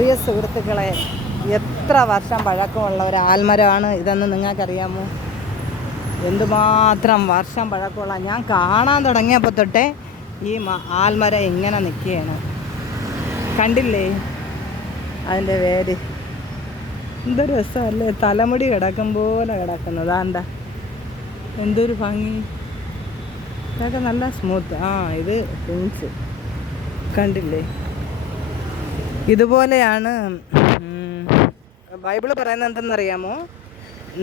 പ്രിയ സുഹൃത്തുക്കളെ, എത്ര വർഷം പഴക്കമുള്ള ഒരു ആൽമരമാണ് ഇതെന്ന് നിങ്ങൾക്കറിയാമോ? എന്തുമാത്രം വർഷം പഴക്കമുള്ള, ഞാൻ കാണാൻ തുടങ്ങിയപ്പോൾ തൊട്ടേ ഈ ആൽമരം ഇങ്ങനെ നിൽക്കുകയാണ്. കണ്ടില്ലേ അതിൻ്റെ വേര്? എന്തൊരു രസമല്ലേ, തലമുടി കിടക്കും പോലെ കിടക്കുന്നത്. എന്താ എന്തൊരു ഭംഗി! ഇതൊക്കെ നല്ല സ്മൂത്ത്. ഇത് പിഞ്ച് കണ്ടില്ലേ? ഇതുപോലെയാണ് ബൈബിള് പറയുന്നത്. എന്തെന്നറിയാമോ?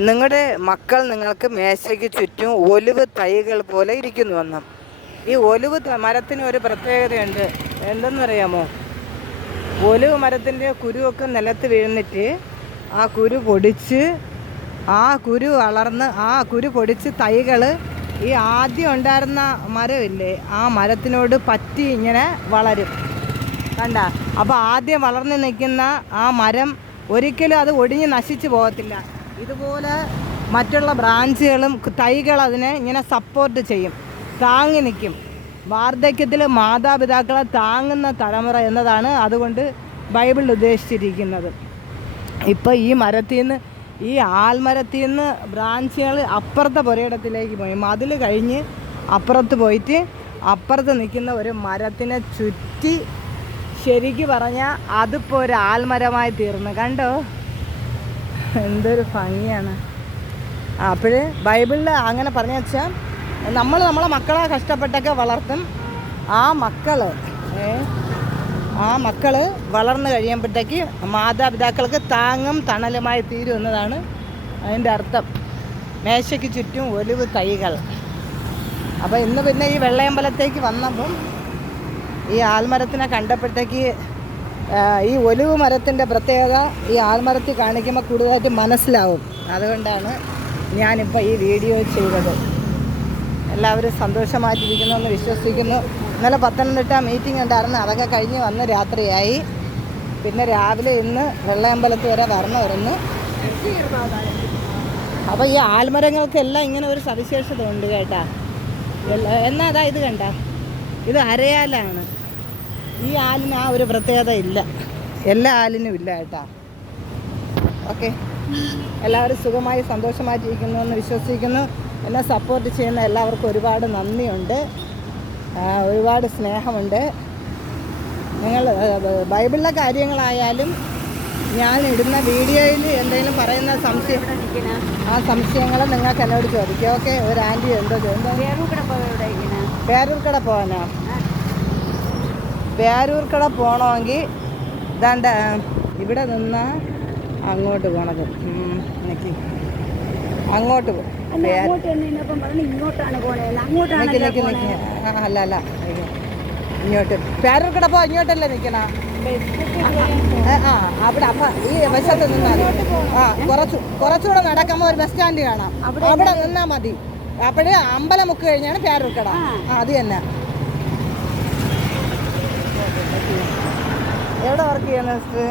നിങ്ങളുടെ മക്കൾ നിങ്ങൾക്ക് മേശയ്ക്ക് ചുറ്റും ഒലിവ് തൈകൾ പോലെ ഇരിക്കുന്നുവെന്നും. ഈ ഒലിവ് മരത്തിന് ഒരു പ്രത്യേകതയുണ്ട്. എന്തെന്നറിയാമോ? ഒലിവ് മരത്തിൻ്റെ കുരുവൊക്കെ നിലത്ത് വീഴുന്നിട്ട് ആ കുരു പൊടിച്ച്, ആ കുരു വളർന്ന്, ആ കുരു പൊടിച്ച് തൈകൾ ഈ ആദ്യം ഉണ്ടായിരുന്ന മരമില്ലേ, ആ മരത്തിനോട് പറ്റി ഇങ്ങനെ വളരും. കണ്ട? അപ്പോൾ ആദ്യം വളർന്ന് നിൽക്കുന്ന ആ മരം ഒരിക്കലും അത് ഒടിഞ്ഞ് നശിച്ചു പോകത്തില്ല. ഇതുപോലെ മറ്റുള്ള ബ്രാഞ്ചുകളും തൈകൾ അതിനെ ഇങ്ങനെ സപ്പോർട്ട് ചെയ്യും, താങ്ങി നിൽക്കും. വാർദ്ധക്യത്തിൽ മാതാപിതാക്കളെ താങ്ങുന്ന തലമുറ എന്നതാണ് അതുകൊണ്ട് ബൈബിളിൽ ഉദ്ദേശിച്ചിരിക്കുന്നത്. ഇപ്പോൾ ഈ മരത്തിൽ നിന്ന്, ഈ ആൽമരത്തിൽ നിന്ന് ബ്രാഞ്ചുകൾ അപ്പുറത്തെ പുരയിടത്തിലേക്ക് പോയി, മതിൽ കഴിഞ്ഞ് അപ്പുറത്ത് പോയിട്ട് അപ്പുറത്ത് നിൽക്കുന്ന ഒരു മരത്തിനെ ചുറ്റി, ശരിക്ക് പറഞ്ഞാൽ അതിപ്പോൾ ഒരു ആൽമരമായി തീർന്നു. കണ്ടോ എന്തൊരു ഭംഗിയാണ്! അപ്പോൾ ബൈബിളിൽ അങ്ങനെ പറഞ്ഞു വെച്ചാൽ, നമ്മളെ മക്കളെ കഷ്ടപ്പെട്ടൊക്കെ വളർത്തും. ആ മക്കൾ വളർന്നു കഴിയുമ്പോഴത്തേക്ക് മാതാപിതാക്കൾക്ക് താങ്ങും തണലുമായി തീരും എന്നതാണ് അതിൻ്റെ അർത്ഥം. മേശയ്ക്ക് ചുറ്റും ഒലിവ് തൈകൾ. അപ്പോൾ ഇന്ന് പിന്നെ ഈ വെള്ളയമ്പലത്തേക്ക് വന്നപ്പം ഈ ആൽമരത്തിനെ കണ്ടപ്പോഴത്തേക്ക് ഈ ഒലിവ് മരത്തിൻ്റെ പ്രത്യേകത ഈ ആൽമരത്തിൽ കാണിക്കുമ്പോൾ കൂടുതലായിട്ട് മനസ്സിലാവും. അതുകൊണ്ടാണ് ഞാനിപ്പോൾ ഈ വീഡിയോ ചെയ്തത്. എല്ലാവരും സന്തോഷമായിട്ടിരിക്കുന്നുവെന്ന് വിശ്വസിക്കുന്നു. ഇന്നലെ പത്തനംതിട്ട മീറ്റിംഗ് ഉണ്ടായിരുന്നു, അതൊക്കെ കഴിഞ്ഞ് വന്ന് രാത്രിയായി. പിന്നെ രാവിലെ ഇന്ന് വെള്ളയമ്പലത്ത് വരെ വരണമായിരുന്നു. അപ്പോൾ ഈ ആൽമരങ്ങൾക്കെല്ലാം ഇങ്ങനെ ഒരു സവിശേഷത ഉണ്ട് കേട്ടാ. എന്നാൽ അതാ ഇത് കണ്ട, ഇത് അരയാലാണ്. ഈ ആലിന് ആ ഒരു പ്രത്യേകത ഇല്ല, എല്ലാ ആലിനും ഇല്ല കേട്ടാ. ഓക്കെ, എല്ലാവരും സുഖമായി സന്തോഷമായിട്ടിരിക്കുന്നു എന്ന് വിശ്വസിക്കുന്നു. എന്നെ സപ്പോർട്ട് ചെയ്യുന്ന എല്ലാവർക്കും ഒരുപാട് നന്ദിയുണ്ട്, ഒരുപാട് സ്നേഹമുണ്ട്. നിങ്ങൾ ബൈബിളിലെ കാര്യങ്ങളായാലും ഞാൻ ഇടുന്ന വീഡിയോയിൽ എന്തെങ്കിലും പറയുന്ന ആ സംശയങ്ങൾ നിങ്ങൾക്ക് എന്നോട് ചോദിക്കാം. ഓക്കെ, ഒരു ആൻറ്റി എന്തോ പേരൂർക്കട പോകാനാ? പേരൂർക്കട പോകണമെങ്കിൽ ഇതാണ്ട് ഇവിടെ നിന്ന് അങ്ങോട്ട് പോകണത്. എനിക്ക് അങ്ങോട്ട് പോകും. അല്ല ഇങ്ങോട്ട് പേരൂർക്കട പോ. ഇങ്ങോട്ടല്ലേ നിൽക്കണ? അവിടെ അപ്പം ഈ വശത്ത് നിന്നാൽ കുറച്ചുകൂടെ നടക്കുമ്പോൾ ഒരു ബസ് സ്റ്റാൻഡ് കാണാം, അവിടെ നിന്നാൽ മതി. അപ്പോഴേ അമ്പലമുക്ക് കഴിഞ്ഞാണ് പേരൂർക്കട. അത് തന്നെ. എവിടെ വർക്ക് ചെയ്യുന്നത്?